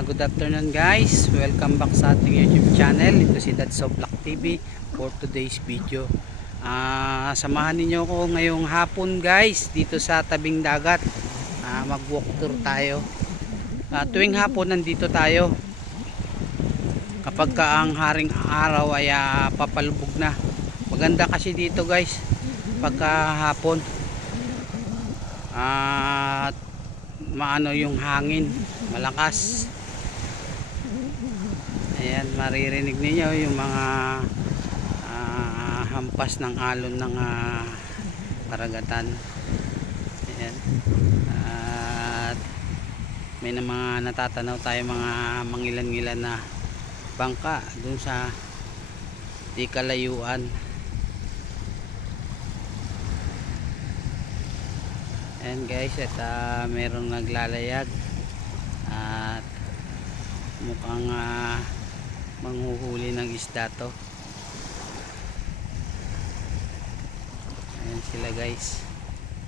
Good afternoon guys, welcome back sa ating YouTube channel. Ito si Dadso Vlog TV for today's video. Samahan niyo ako ngayong hapon guys dito sa tabing dagat. Mag walk tour tayo. Tuwing hapon nandito tayo kapag ang haring araw ay papalubog na. Maganda kasi dito guys pagka hapon at maano yung hangin, malakas. Ayan, maririnig niyo yung mga hampas ng alon ng karagatan. Ayan. At may na mga natatanaw tayo mga mangilan-ngilan na bangka dun sa di kalayuan. Ayan guys, at merong naglalayag at mukhang manghuhuli ng isda to. Ayan sila guys,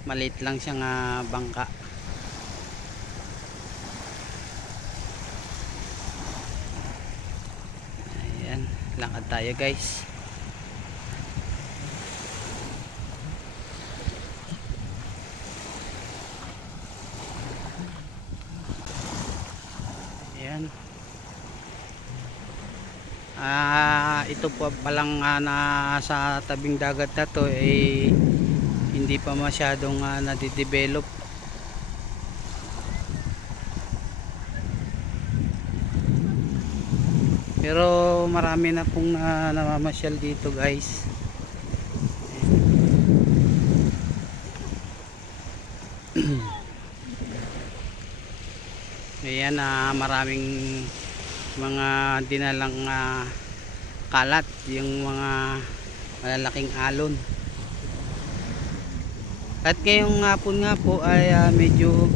maliit lang siyang bangka. Ayan, lakad tayo guys. Ito po palang sa tabing dagat na to hindi pa masyadong nadidevelop. Pero marami na pong namamasyal dito guys. Ayan, maraming mga dinalang kalat, yung mga malalaking alon. At ngayong hapon nga po ay medyo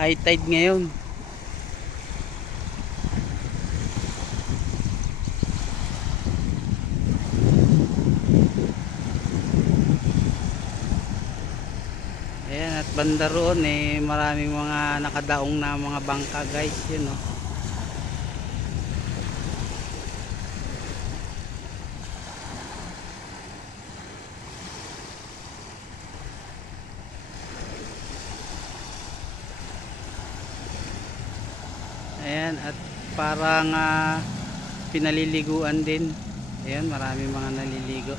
high tide ngayon. Ayan, at banda roon maraming mga nakadaong na mga bangka guys, yun o. Ayan, at parang pinaliliguan din. Ayan, marami mga naliligo.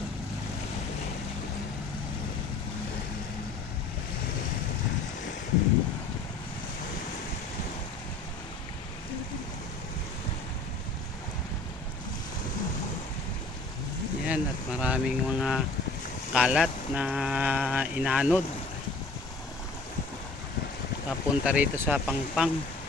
Ayan, at maraming mga kalat na inanod papunta rito sa Pangpang.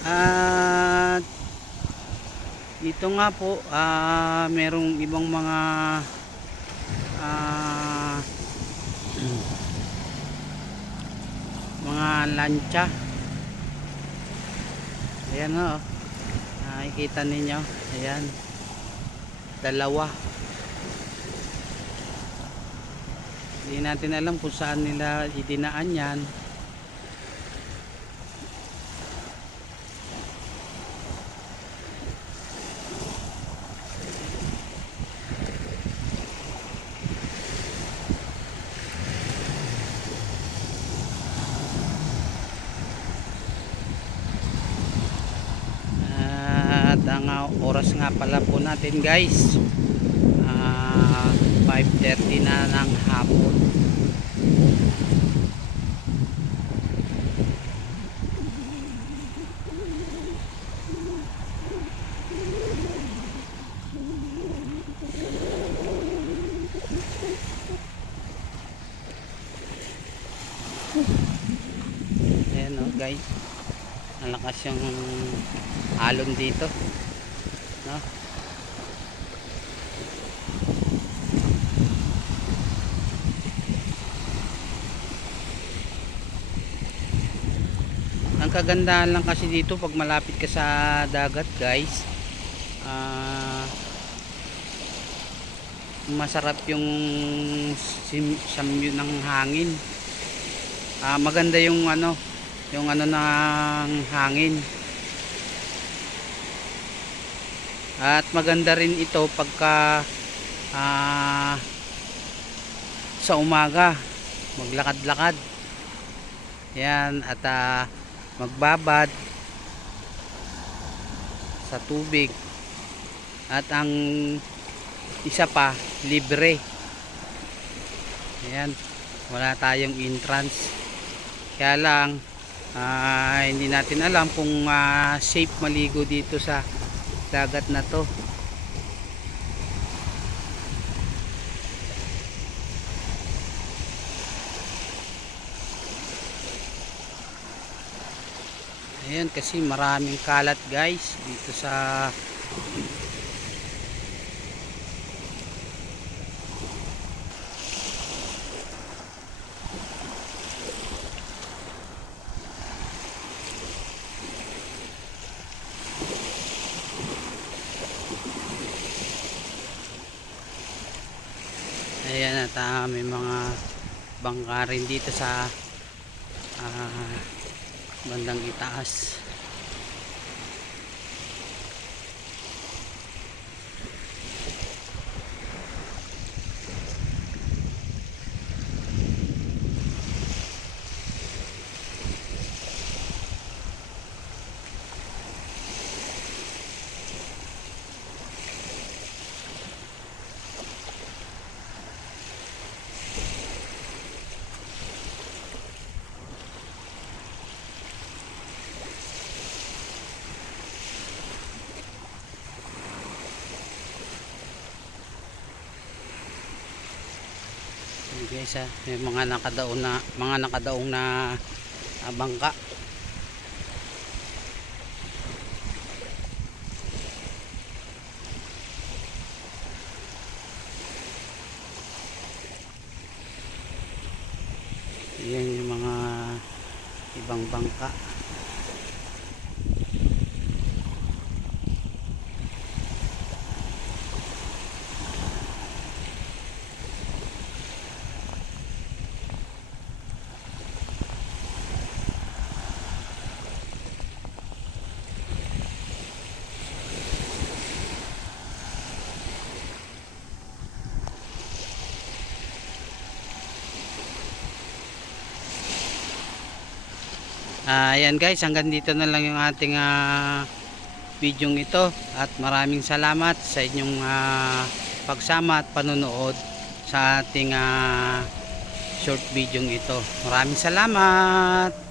At dito nga po merong ibang mga lancha. Ayan o, nakikita ninyo. Ayan, dalawa. Hindi natin alam kung saan nila idinaan yan. Ang oras nga pala po natin guys 5:30 na ng hapon. Ayan o guys, malakas yung alon dito, no? Ang kagandahan lang kasi dito pag malapit ka sa dagat, guys, masarap yung samyo ng hangin. Maganda yung ano ng hangin. At maganda rin ito pagka sa umaga maglakad-lakad. Yan, at magbabad sa tubig. At ang isa pa, libre. Ayan, wala tayong entrance. Kaya lang hindi natin alam kung safe maligo dito sa dagat na to. Ayan, kasi maraming kalat, guys, dito sa ayan, at may mga bangka rin dito sa bandang itaas. Guys, may mga nakadaong na bangka. Yan yung mga ibang bangka. Ayan, guys, hanggang dito na lang yung ating video ito, at maraming salamat sa inyong pagsama at panonood sa ating short video ito. Maraming salamat.